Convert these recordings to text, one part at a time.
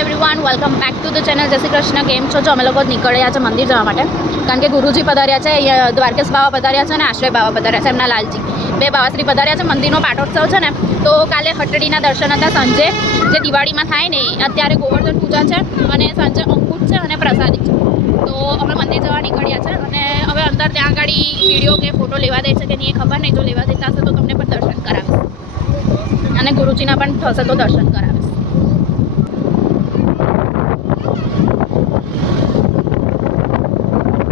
Everyone welcome back to the channel જય શ્રી કૃષ્ણ. કેમ છો? જો અમે લોકો નીકળ્યા છે મંદિર જવા માટે. કારણ કે ગુરુજી પધાર્યા છે, અહીંયા દ્વારકેશ બાવા પધાર્યા છે અને આશ્રય બાવા પધાર્યા છે, એમના લાલજી. બે બાવાશ્રી પધાર્યા છે, મંદિરનો પાટોત્સવ છે ને, તો કાલે હટડીના દર્શન હતા સાંજે. જે દિવાળીમાં થાય ને, અત્યારે ગોવર્ધન પૂજા છે અને સાંજે અંકુટ છે અને પ્રસાદી છે. તો અમે મંદિર જવા નીકળ્યા છે અને હવે અંદર ત્યાં આગળ વીડિયો કે ફોટો લેવા દે છે કે નહીં ખબર નહીં. જો લેવા દેતા હશે તો તમને પણ દર્શન કરાવીશ. અને ગુરુજીના પણ થશે તો દર્શન કરાવીશ.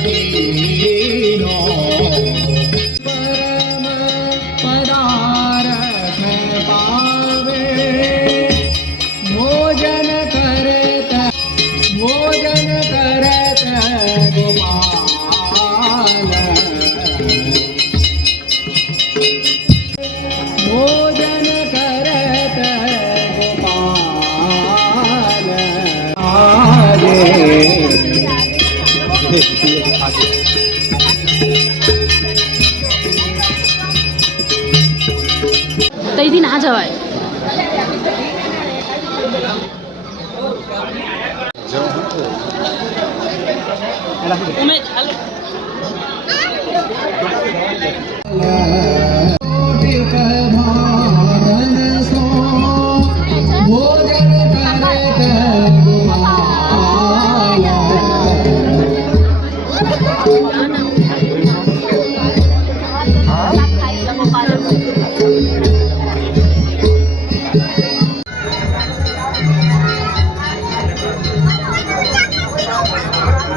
María. तो इस दिन आ जाओ है